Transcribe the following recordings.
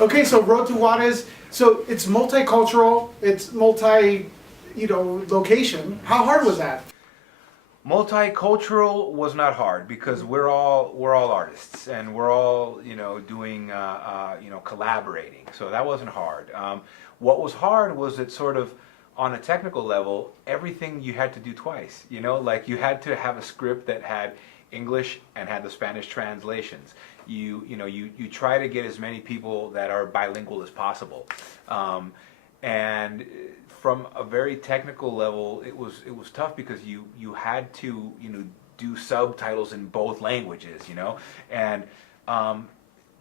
Okay, so Road to Juarez. So it's multicultural. It's location. How hard was that? Multicultural was not hard because we're all artists and we're all doing collaborating. So that wasn't hard. What was hard was that sort of on a technical level, everything you had to do twice. Like you had to have a script that had English and had the Spanish translations. You try to get as many people that are bilingual as possible, and from a very technical level, it was tough because you had to do subtitles in both languages, and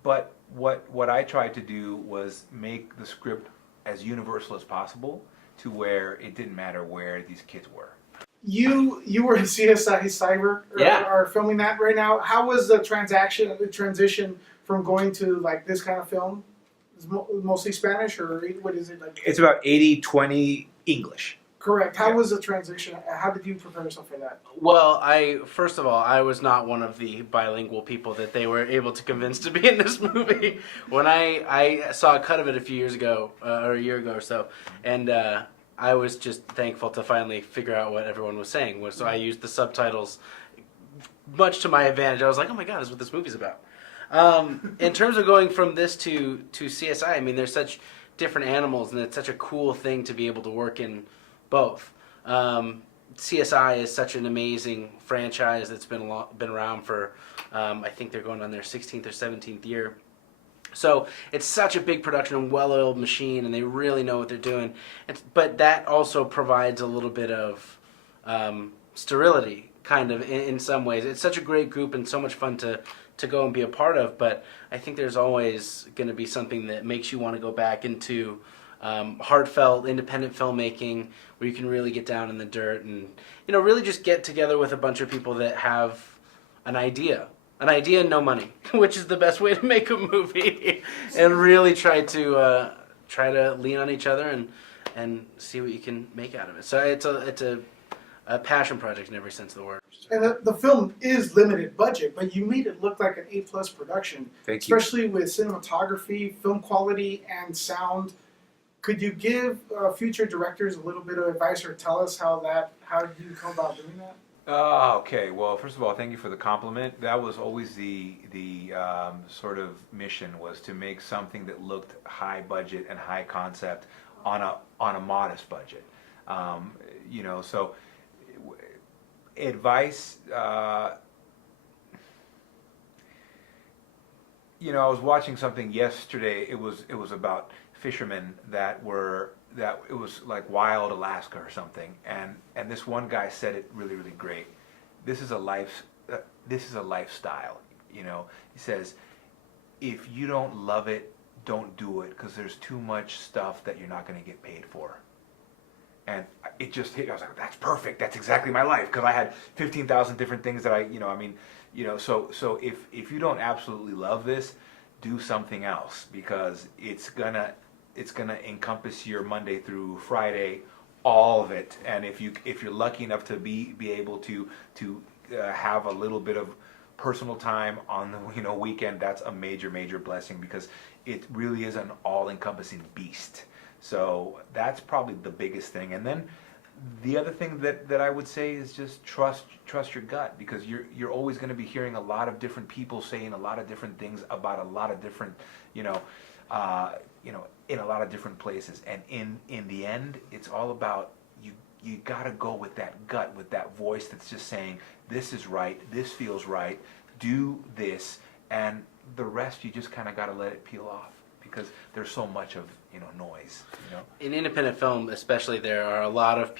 but what I tried to do was make the script as universal as possible to where it didn't matter where these kids were. You were in CSI Cyber are filming that right now. How was the transition from going to like this kind of film? Is mostly Spanish or what is it like? It's about 80-20 English. Correct. How was the transition? How did you prepare yourself for that? Well, first of all, I was not one of the bilingual people that they were able to convince to be in this movie. When I saw a cut of it a few years ago, or a year ago or so, and I was just thankful to finally figure out what everyone was saying. So I used the subtitles much to my advantage. I was like, oh my god, this is what this movie's about. In terms of going from this to CSI, I mean, they're such different animals, and it's such a cool thing to be able to work in both. CSI is such an amazing franchise that's been around for, I think they're going on their 16th or 17th year. So it's such a big production and well-oiled machine, and they really know what they're doing. But that also provides a little bit of sterility, kind of, in some ways. It's such a great group and so much fun to go and be a part of, but I think there's always going to be something that makes you want to go back into heartfelt, independent filmmaking where you can really get down in the dirt and, really just get together with a bunch of people that have an idea and no money, which is the best way to make a movie, and really try to lean on each other and see what you can make out of it. So it's a passion project in every sense of the word. And the film is limited budget, but you made it look like an A+ production. Thank you. Especially with cinematography, film quality, and sound. Could you give future directors a little bit of advice or tell us how you come about doing that? Okay. Well, first of all, thank you for the compliment. That was always the sort of mission, was to make something that looked high budget and high concept on a modest budget. So advice. I was watching something yesterday. It was about fishermen that it was like wild Alaska or something, and this one guy said it really, really great. This is a lifestyle. He says, if you don't love it, don't do it, because there's too much stuff that you're not going to get paid for. And it just hit. I was like, that's perfect. That's exactly my life, because I had 15,000 different things that So if you don't absolutely love this, do something else, because it's gonna encompass your Monday through Friday, all of it. And if you're lucky enough to be able to have a little bit of personal time on the weekend, that's a major blessing, because it really is an all-encompassing beast. So that's probably the biggest thing. And then the other thing that I would say is just trust your gut, because you're always going to be hearing a lot of different people saying a lot of different things about a lot of different in a lot of different places. And in the end, it's all about you got to go with that gut, with that voice that's just saying, this is right, this feels right, do this, and the rest you just kind of got to let it peel off, because there's so much of noise. In independent film especially, there are a lot of people